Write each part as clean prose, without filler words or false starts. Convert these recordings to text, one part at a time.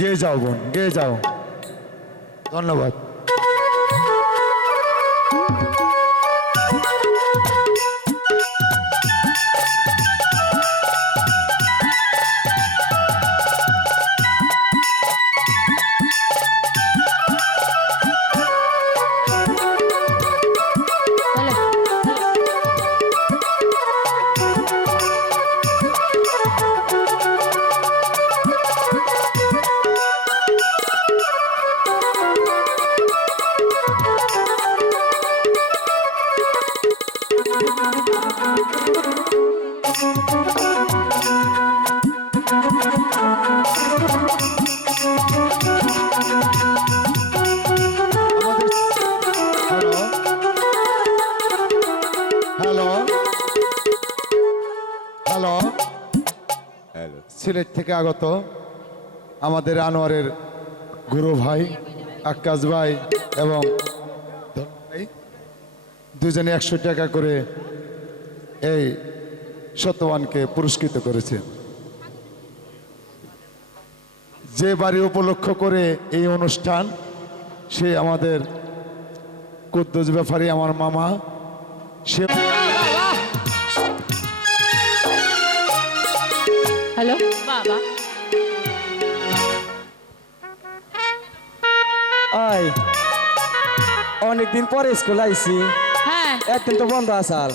গেয়ে যাও বোন, গেয়ে যাও। ধন্যবাদ। সিলেট থেকে আগত আমাদের আনোয়ারের গুরু ভাই আক্কাস ভাই এবং দুজনে 100 টাকা করে এই সত্যবানকে পুরস্কৃত করেছেন। যে বাড়ি উপলক্ষ করে এই অনুষ্ঠান, সে আমাদের কুদ্দুস ব্যাপারী আমার মামা। সে হ্যালো বাবা, আই অনেকদিন পরে স্কুল আইছি। হ্যাঁ একদিন তো বন্ধ আসাল,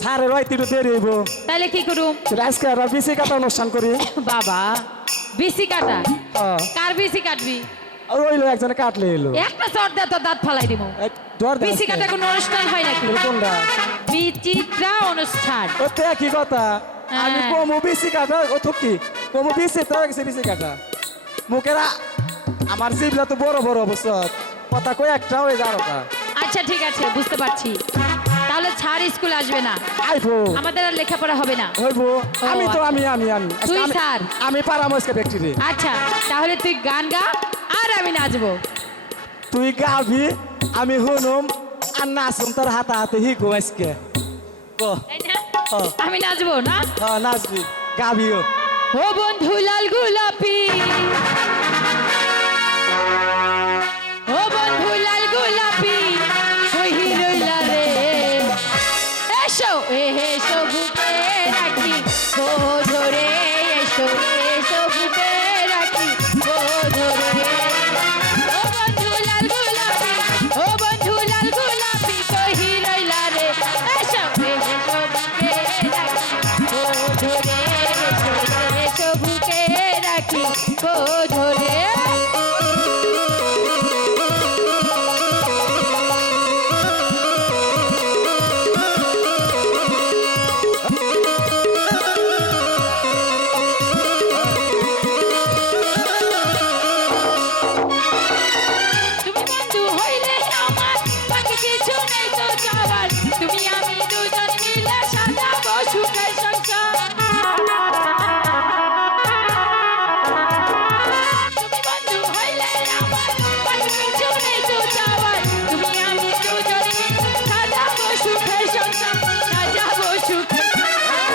স্যারের হয়তো একটু দেরি হইব। তাহলে কি করুম? আজকে আমরা বিসি কাটা অনুষ্ঠান করি। বাবা বিসি কাটা? কার বিসি কাটবি? রইলো একজনে কাটলে এলো। একটা চট দে তো দাঁত ফালাই দিব। বিসি কাটা কোনো অনুষ্ঠান হয় নাকি? কোনটা? বিচিত্রা অনুষ্ঠান। ওতে কি কথা? আমি কমু বিসি কাটা, ও থকি কমু বিসি তো গেছে বিসি কাটা। মুখেরা আমার জিভলা তো বড় বড় অবস্থা, কথা কই একটা হয়ে যারকা। আচ্ছা ঠিক আছে, বুঝতে পারছি। তাহলে ছাড়, স্কুল আসবে না, আইবো, আমাদের আর লেখাপড়া হবে না। হইবো। আমি তো আমি আমি আমি তুই স্যার, আমি পারামর্শকে ব্যক্তিরে। আচ্ছা তাহলে তুই গান গা আর আমি নাচবো। তুই গাবি, আমি হুনুম আর নাচুম তোর হাতে হাতে হিকো আজকে। তাই না? আমি নাচবো না? হ্যাঁ নাচবি, গাবিও। ও বন্ধু লাল গোলাপি, ও বন্ধু লাল গোলাপি, কহি রইলা রে, এসো এসো বুকে রাখি গো ধরে, এসো এসো বুকে রাখি গো ধরে। ও বন্ধু লাল গোলাপি, ও বন্ধু লাল গোলাপি, কহি রইলা রে, এসো এসো বুকে রাখি গো ধরে, এসো এসো বুকে রাখি গো ধরে। তুমি বন্ধু হইলে আমার, বাকি কিছু নেই তো চাওয়ার, তুমি আমি দুজন মিলে সাজাবো সুখের সংসার। তুমি বন্ধু হইলে আমার, বাকি কিছু নেই তো চাওয়ার, তুমি আমি দুজন মিলে সাজাবো সুখের সংসার, সাজাবো সুখের সংসার।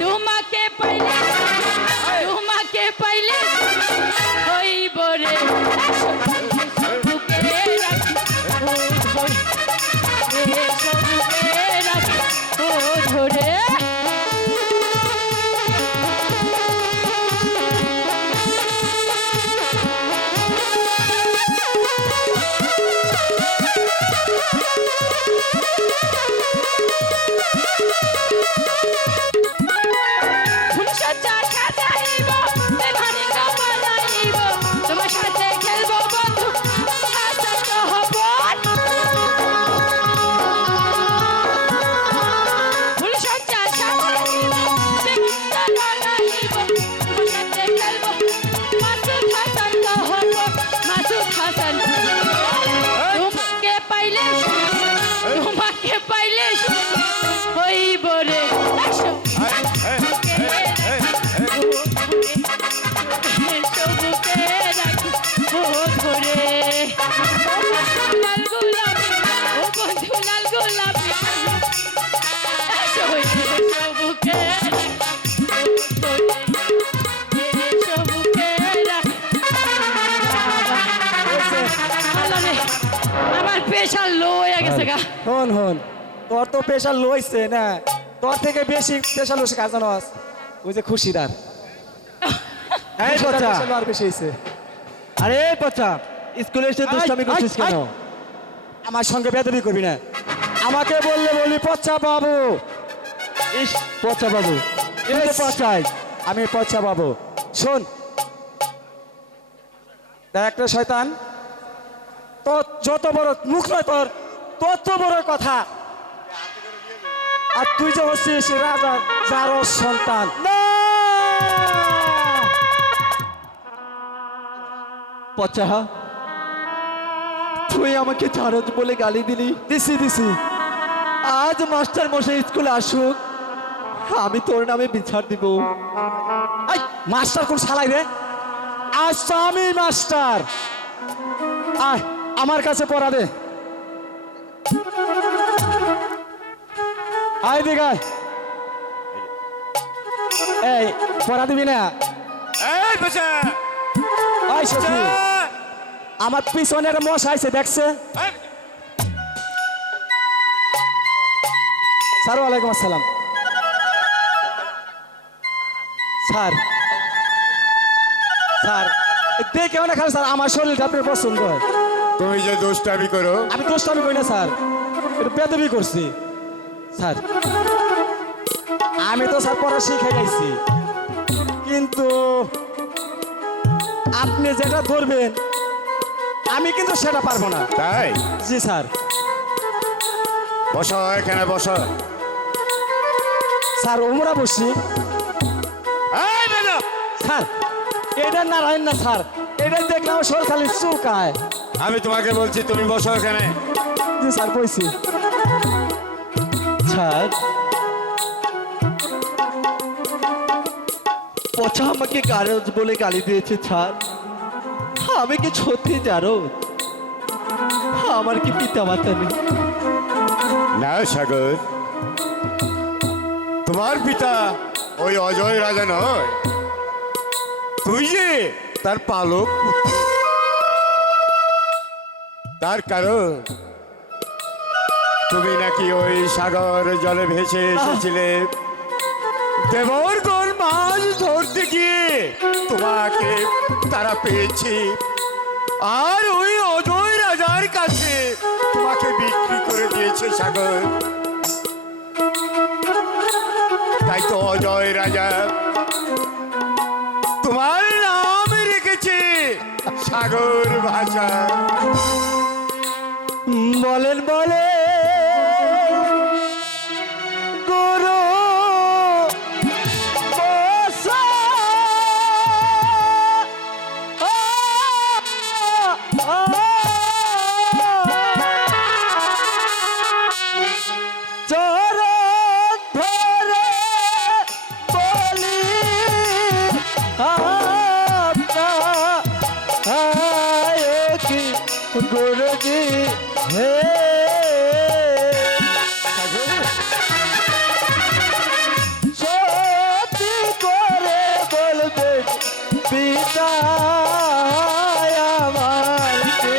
তোমাকে পাইলে, তোমাকে পাইলে হইব রে, বুকে রাখি বুকে রাখি ও ধরে। ফুলসজ্জা সাজাইব, বেভানি গা বানাইব, তোমার সাথে খেলবো বন্ধু, হাসত হব। ফুলসজ্জা সাজাইব, বেভানি গা বানাইব, তোমার সাথে খেলবো, মাসুদ হাসান হব, মাসুদ হাসান। তোমাকে পাইলে, তোমাকে পাইলে হইব রে, এসো বুকে রাখি ও ধরে। লাল গোলাপি, ও বন্ধু লাল গোলাপি, এসো এসো বুকে রাখি ও ধরে, এসো বুকে রাখি হয়ে গেছে গা হন হন তোর তো প্রেশার লইছে না তোর থেকে বেশি প্রেশার লইছে কার জানোস ওই যে খুশিদার এই পচা pressure আর বেশি হইছে আরে পচা স্কুলে এসে দুষ্টামি করছিস কেন আমার সঙ্গে বেদবি করবি না আমাকে বললে বলি পচ্চা বাবু ইস পচা বাবু এই তো পচাই আমি পচ্চা বাবু শোন দেখ একটা শয়তান তোর যত বড় মুখ নয় তোর তত বড় কথা আর তুই যে হচ্ছিস রাজা যারও সন্তান পচা তুই আমাকে চারজ বলে গালি দিলি দিছি দিছি আজ মাস্টার মশাই স্কুলে আসুক আমি তোর নামে বিচার দিব এই মাস্টার কোন শালাই রে আজ তো আমি মাস্টার আয় আমার কাছে পড়া দে আয় দিগায় এই পড়া দিবি না এই পচা আয় সখী আমার পিছনের মশা আইছে দেখছে স্যার ওয়ালাইকুম আসসালাম স্যার স্যার দেখে অনেক খারাপ স্যার আমার শরীরটা আপনার পছন্দ হয় তুমি যে দুষ্টামি করো আমি দোষটা আমি করি না স্যার একটু বেদবি করছি স্যার আমি তো স্যার পড়া শিখে গেছি কিন্তু আপনি যেটা ধরবেন আমি কিন্তু সেটা পারবো না তাই জি স্যার বসো এখানে বসো স্যার ওমরা বসি এই বেদব! স্যার এটা নারায়ণ না স্যার এটা দেখলে আমার শরীর খালি চুলকায় আমি তোমাকে বলছি তুমি বসো এখানে জি স্যার বইছি স্যার পচা আমাকে কারজ বলে গালি দিয়েছে স্যার আমি কি সত্যি জানো আমার কি পিতা মাতা নেই না সাগর তোমার পিতা ওই অজয় রাজা নয় তুই যে তার পালক পুত্র। তার কারণ তুমি নাকি ওই সাগর জলে ভেসে এসেছিলে দেবরগণ মাছ ধরতে গিয়ে তোমাকে তারা পেয়েছে আর ওই অজয় রাজার কাছে তোমাকে বিক্রি করে দিয়েছে সাগর তাই তো অজয় রাজা তোমার নাম রেখেছে সাগর ভাষা বলেন বলে গুরু বসা, ও, ও, চরণ ধরে বলি কি গুরুজি হে সত্যি করে বলবে পিতা আমারকে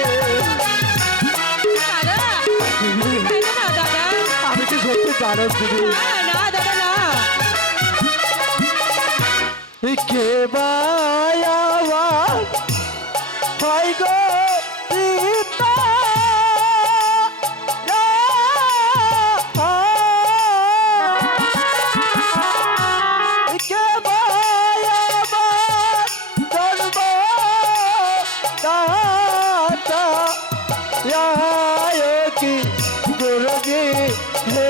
দাদা না দাদা আমি কি সত্যি জানো দিদি না দাদা না কে বায়াবার হয় গো পিতা কে বায়াবার জন্ম দাতা কি গুরুজি হে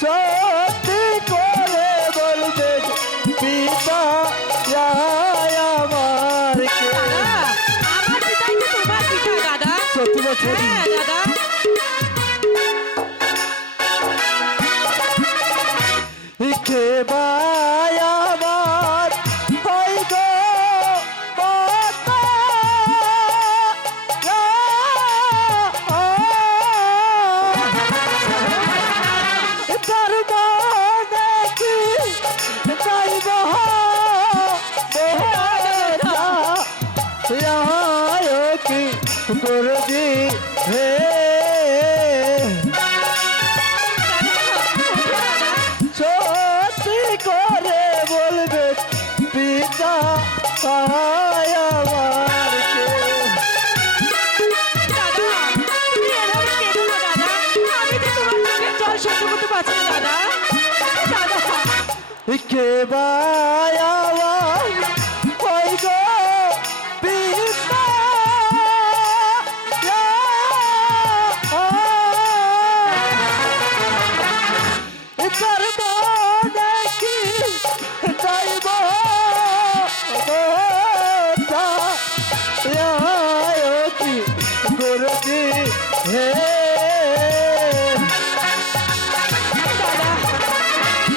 সত্যি করে বলবে পিতা আমার কে দাদা আমার পিতাই তো তোমার পিতা দাদা সত্যি বলছেন হ্যাঁ দাদা কে বায়াবার হয় গো মাতা তার মানে কি যাইব কি করবি হে সত্যি করে বলবে পিতা আমার কে? দাদা তুমি এভাবে কেঁদো না দাদা, আমি তো তোমার চোখের জল সহ্য করতে পারছি না দাদা। দাদা কে বায়াওয়া ওই গো পিতা করব নাকি যাইব কি করবি হে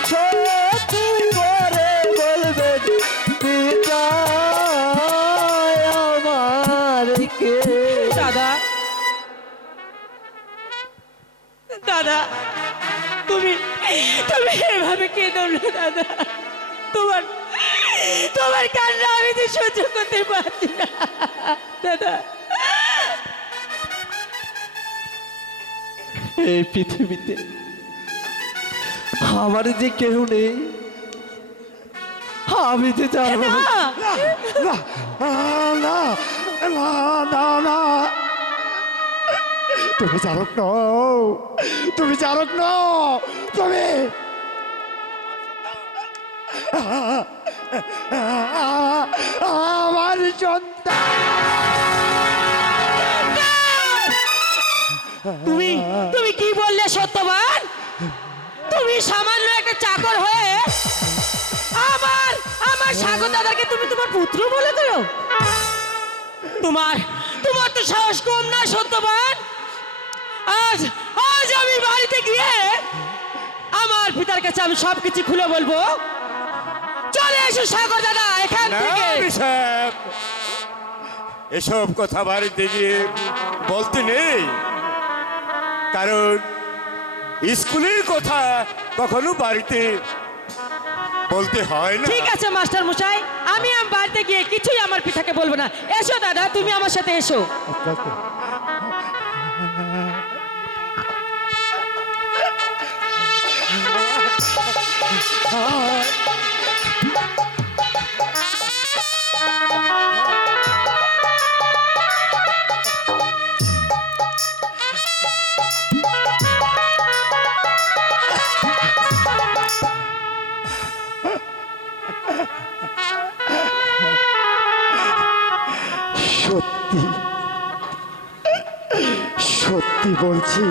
সত্যি করে বলবে পিতা আমার কে? দাদা দাদা তুমি তুমি এভাবে কেঁদো না দাদা, তোমার তোমার কান্না আমি তো সহ্য করতে পারছি না দাদা। এই পৃথিবীতে আমার যে কেউ নেই, আমি যে জানো না, না না না না, তুমি চালক নও, তুমি চালক নও, তুমি আমার সন্তান। তুমি তুমি কি বললে সত্যবান? তুমি সামান্য একটা চাকর হয়ে আমার আমার সাগর দাদাকে তুমি তোমার পুত্র বলে দিলো? তোমার তোমার তো সাহস কম না সত্যবান। আজ আজ আমি বাড়িতে গিয়ে আমার পিতার কাছে আমি সবকিছু খুলে বলবো। চলে এসো সাগর দাদা এখান না, থেকে। বিশাপ, এসব কথা বাড়িতে গিয়ে বলতে নেই, কারণ স্কুলের কথা কখনো বাড়িতে বলতে হয় না। ঠিক আছে মাস্টার মশাই, আমি বাড়িতে গিয়ে কিছুই আমার পিতাকে বলবো না। এসো দাদা তুমি আমার সাথে এসো। সত্যি সত্যি বলছি,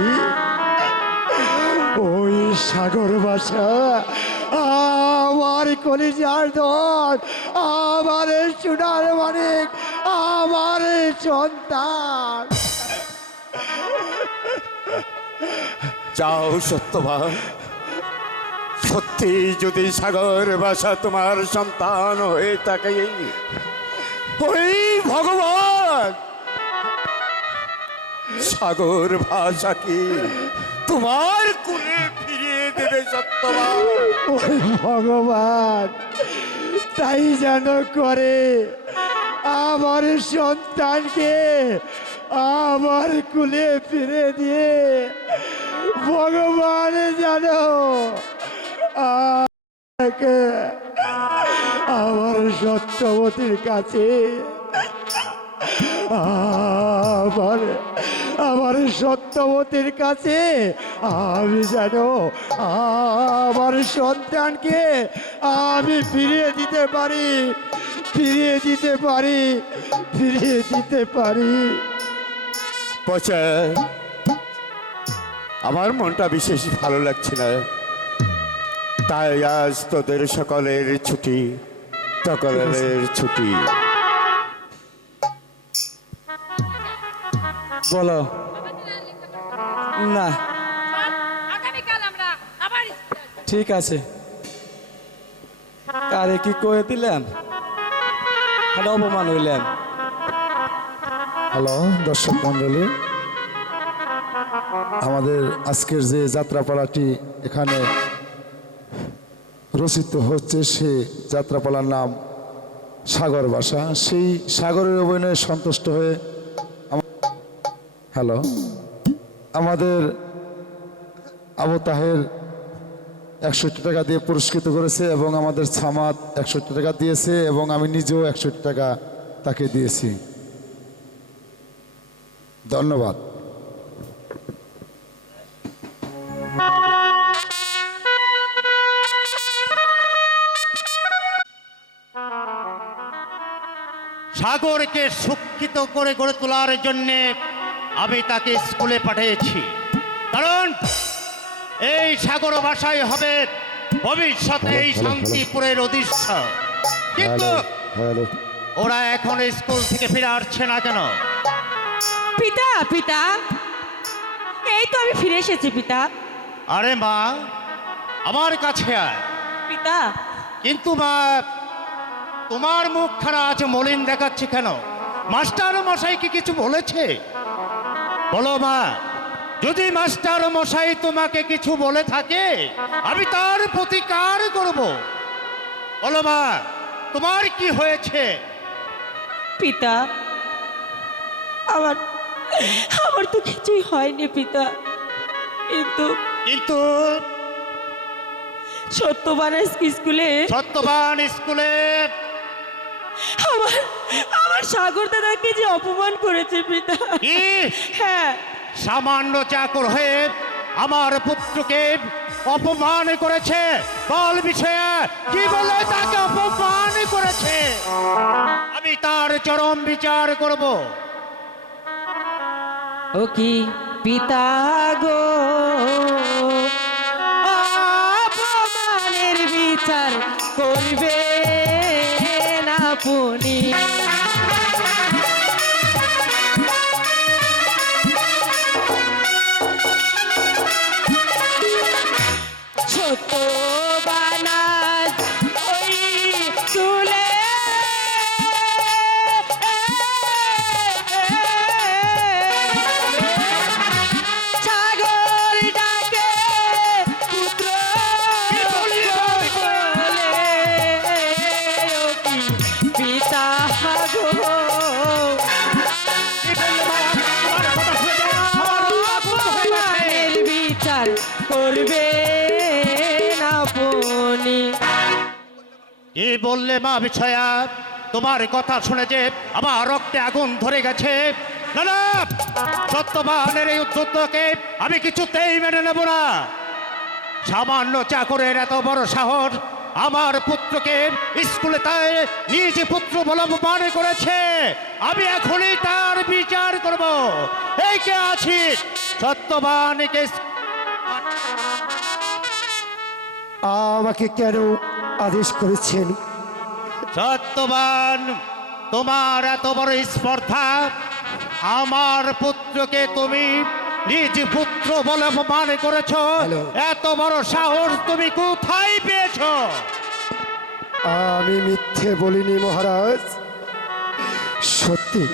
ওই সাগর বাসা আমার কলিজার ধন, আমার সোনার মানিক, আমার সন্তান। যাও সত্যবান, সত্যি যদি সাগর বাসা তোমার সন্তান হয়ে থাকে, ওই ভগবান সাগর ভাষাকে তোমার কোলে ফিরিয়ে দেবে সত্যবান। ওই ভগবান তাই যেন করে আমার সন্তানকে আমার কুলে ফিরে দিয়ে ভগবান যেন আমাকে আমার সত্যবতীর কাছে আমার সত্যবতীর কাছে আমি যেন আমার সন্তানকে আমি ফিরিয়ে দিতে পারি, ফিরিয়ে দিতে পারি, ফিরিয়ে দিতে পারি। পচা, আমার মনটা বিশেষ ভালো লাগছে না, তাই আজ তোদের সকলের ছুটি, সকলের ছুটি। বলো না, আগামীকাল আমরা আবার ঠিক আছে। কারে কি কয়ে দিলাম, খালি অপমান হইলাম। হ্যালো দর্শক মণ্ডলী, আমাদের আজকের যে যাত্রাপালাটি এখানে রচিত হচ্ছে, সে যাত্রাপালার নাম সাগর বাসা। সেই সাগরের অভিনয়ে সন্তুষ্ট হয়ে হ্যালো, আমাদের আবু তাহের 61 টাকা দিয়ে পুরস্কৃত করেছে এবং আমাদের ছামাদ 61 টাকা দিয়েছে এবং আমি নিজেও 61 টাকা তাকে দিয়েছি। ধন্যবাদ। সাগরকে শিক্ষিত করে গড়ে তোলার জন্যে আমি তাকে স্কুলে পাঠিয়েছি, কারণ এই সাগর ভাষাই হবে ভবিষ্যতে এই শান্তিপুরের উদ্দেশ্য। কিন্তু হ্যালো, ওরা এখন স্কুল থেকে ফিরে আসছে না কেন? পিতা পিতা, এই তো আমি ফিরে এসেছি পিতা। আরে মা, আমার কাছে আয়। পিতা, কিন্তু মা, তোমার মুখখানা আজ মলিন দেখাচ্ছে কেন? মাস্টার মশাই কি কিছু বলেছে? বলো মা, যদি মাস্টার মশাই তোমাকে কিছু বলে থাকে আমি তার প্রতিকার করব। বলো মা, তোমার কি হয়েছে? পিতা, আমার আমার তো কিছুই হয়নি পিতা, কিন্তু কিন্তু সত্যবান স্কুলে সত্যবান স্কুলে আমার আমার সাগর দাদাকে যে অপমান করেছে পিতা। কি হ্যাঁ, সামান্য চাকর হয়ে আমার পুত্রকে অপমান করেছে? বল বিষয়ে কি বলে তাকে অপমান করেছে? আমি তার চরম বিচার করব। ও কি পিতা গো, অপমানের বিচার করবে না আপনি। ছোট বানাস ওই চুলে সাগর ডাকে পুত্র বলে, ও কি পিতা গো, অপমানের বিচার করবে না আপনি। কি বললে মা বিষয়া? তোমার কথা শুনে যে আমার রক্তে আগুন ধরে গেছে। না না, সত্যবানের এই উদ্যোগকে আমি কিছুতেই মেনে নেব না। সামান্য চাকরের এত বড় সাহস, আমার পুত্রকে স্কুলে তাই নিজ পুত্র বলে অপমান করেছে। আমি এখনই তার বিচার করব। এই কে আছি সত্যবানকে? আমাকে কেন আদেশ করেছেন? সত্যবান, তোমার এত বড় স্পর্ধা, আমার পুত্রকে তুমি নিজ পুত্র বলে অপমান করেছ। এত বড় সাহস তুমি কোথায় পেয়েছ? আমি মিথ্যে বলিনি মহারাজ, সত্যি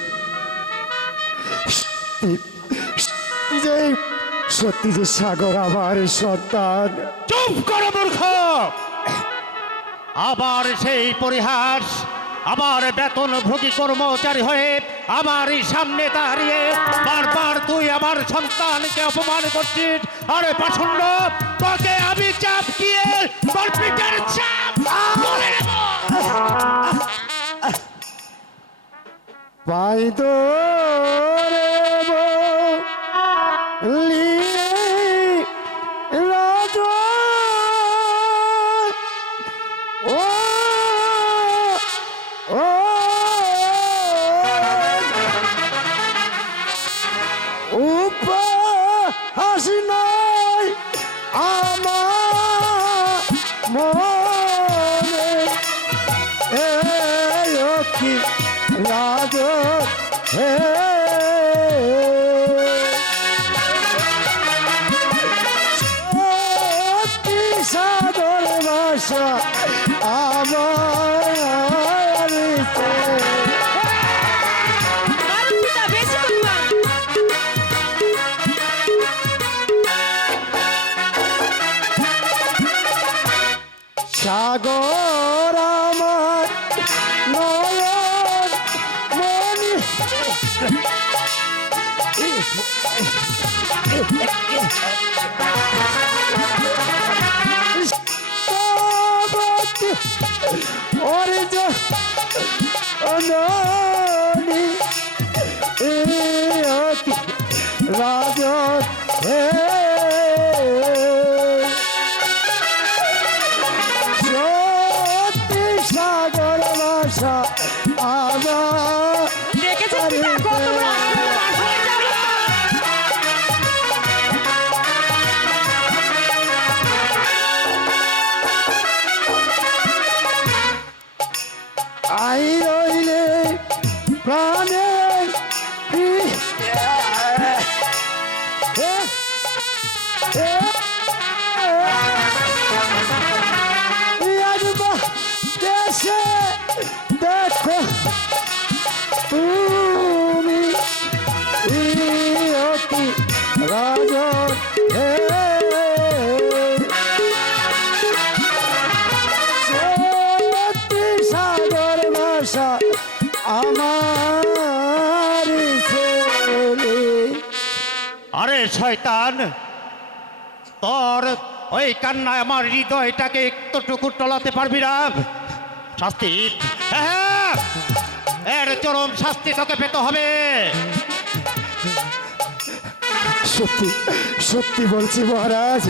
সত্যি যে সাগর আমার সন্তান। চুপ করো মূর্খ! আবার সেই পরিহাস, আমার বেতনভোগী কর্মচারী হয়ে আমার এই সামনে দাঁড়িয়ে বারবার তুই আমার সন্তানকে অপমান করছিস। আরে পাষণ্ড, তোকে আমি চাপ দিয়ে তোর পিঠের চাপ তুলে নেব। পাইতো হাসি নাই আমার মনে, কি রাজ হে সাগর ভাষা আমার পিতা বেশি করবেন। সাগর আমার নয়ন মনি ওরে জননী এ অতি রাজন হে সত্যি সাগর ভাষা আমার দেখেছো পিতা কত বড় আক্রমণ হয়ে যাবে। আই রইলে প্রাণে দেশে দেখো তুমি অতি রাজন হে সত্যি সাগর ভাষা আমার ছেলে। আরে শয়তান, তোর ওই কান্নায় আমার হৃদয়টাকে একটুটুকু টলাতে পারবি না। শাস্তি, হ্যাঁ, এর চরম শাস্তি তোকে পেতে হবে। সত্যি সত্যি বলছি মহারাজ,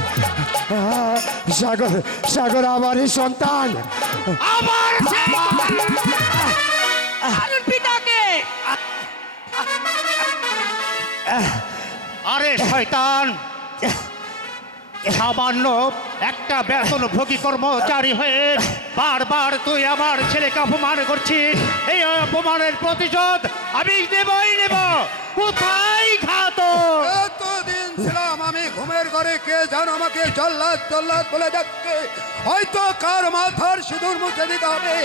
সাগর সাগর আমারই সন্তান। আমার আরুণ পিতাকে আরে শয়তান, সামান্য একটা বেতনভোগী কর্মচারী হয়ে বারবার তুই আমার ছেলেকে অপমান করছিস। এই অপমানের প্রতিশোধ আমি নেবই নেব। কোথায় ঘাতক? এতদিন ছিলাম আমি ঘুমের ঘরে, কে যেন আমাকে জল্লাদ জল্লাদ বলে যাচ্ছে। হয়তো কার মাথার সিঁদুর মুছে দিতে হবে,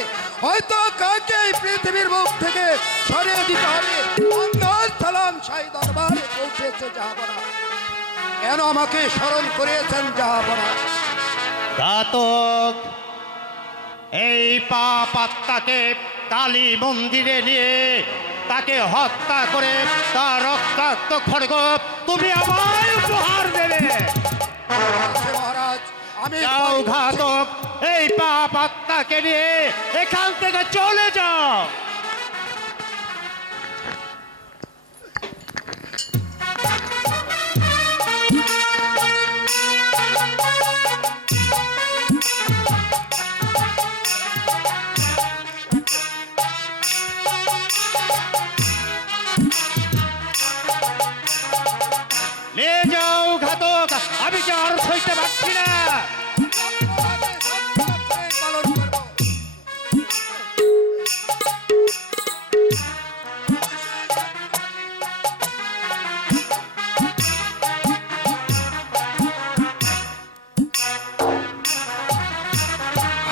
হয়তো কাকে এই পৃথিবীর মুখ থেকে সরিয়ে দিতে হবে। মঙ্গল সালাম শাহী দরবারে পৌঁছেছে যাহাবনা। কেন আমাকে স্মরণ করিয়েছেন যাহাবনা? ঘাতক এই পাপ আত্মাকে কালী মন্দিরে নিয়ে তাকে হত্যা করে তার রক্তাক্ত খড়গ তুমি আমায় উপহার দেবে। আছে মহারাজ, আমি যাও ঘাতক, এই পাপ আত্মাকে নিয়ে এখান থেকে চলে যাও। নিয়ে যাও ঘাতক, আমি যে আর সইতে পারছি না। পালন করবো।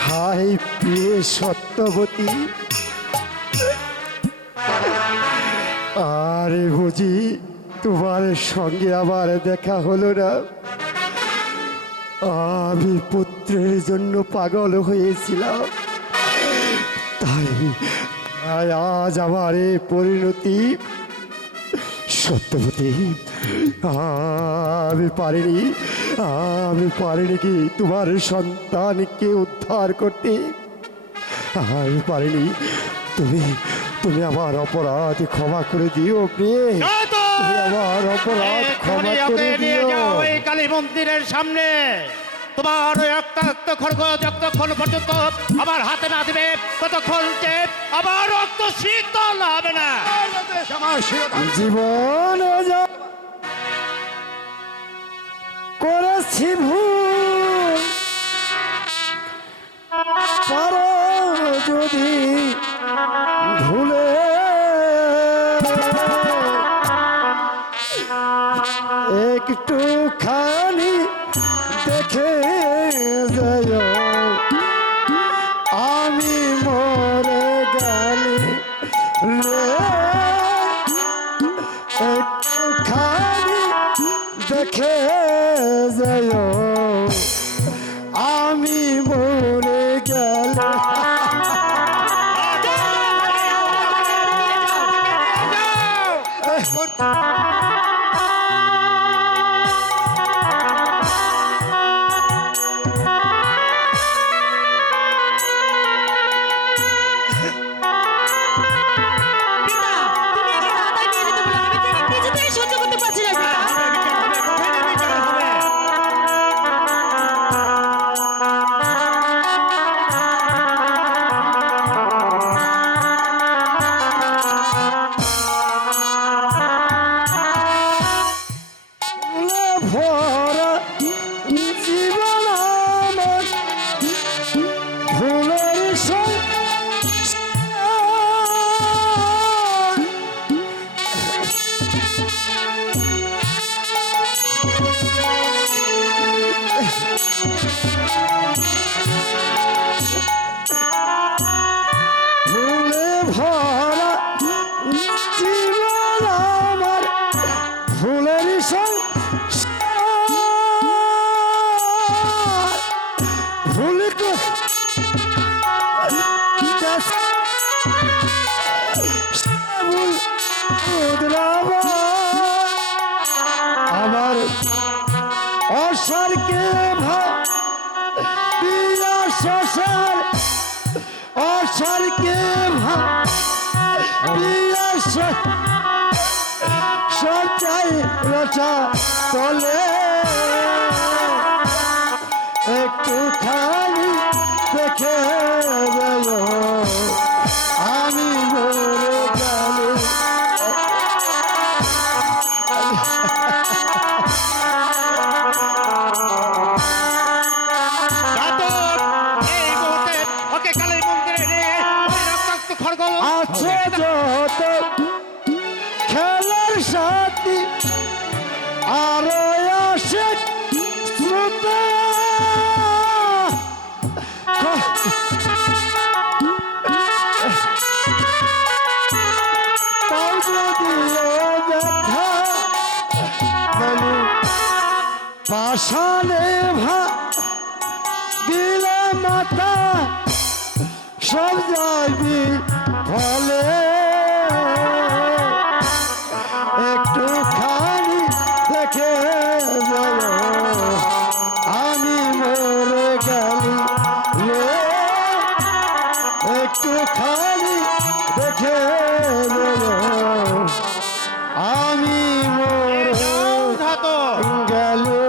হাই প্রিয় সত্যবতী, আরে বুঝি তোমার সঙ্গে আবার দেখা হলো না। আমি পুত্রের জন্য পাগল হয়েছিলাম, তাই আজ আমার এই পরিণতি। সত্যবতী, আমি পারিনি কি তোমার সন্তানকে উদ্ধার করতে। আমি পারিনি। তুমি আমার অপরাধ ক্ষমা করে দিও প্রিয়ে, তুমি আমার অপরাধ ক্ষমা করে নিয়ে দিও। যাও এই কালী মন্দিরের সামনে। তোমার ওই রক্তাক্ত খড়গ যতক্ষণ পর্যন্ত আমার হাতে না দিবে ততক্ষণ যে আমার রক্ত শীতল হবে না। আমার শিরোধার্য জীবন করেছি ভুল, পারো যদি ভুলে একটু খানি দেখে যাও, আমি মরে গেলে রে একটু খানি দেখে যাও, আমি মরে গেলে। করতে সব চাই রচা তলে একটুখানি দেখে গেল আমি মরে গেলে ঘাতক, এই মুহূর্তে ওকে কালী মন্দিরে নিয়ে ওই রক্তাক্ত খড়গোল আছে যত খেলার সাথী আরো আসে শ্রোতা তাও যদিও ব্যথা বলি পাষাণে দিলে মাথা সব যাবি ফলে একটুখানি দেখে বলো আমি মরে গেলি রে একটুখানি দেখে বলো আমি মরে ঘাতক গেলে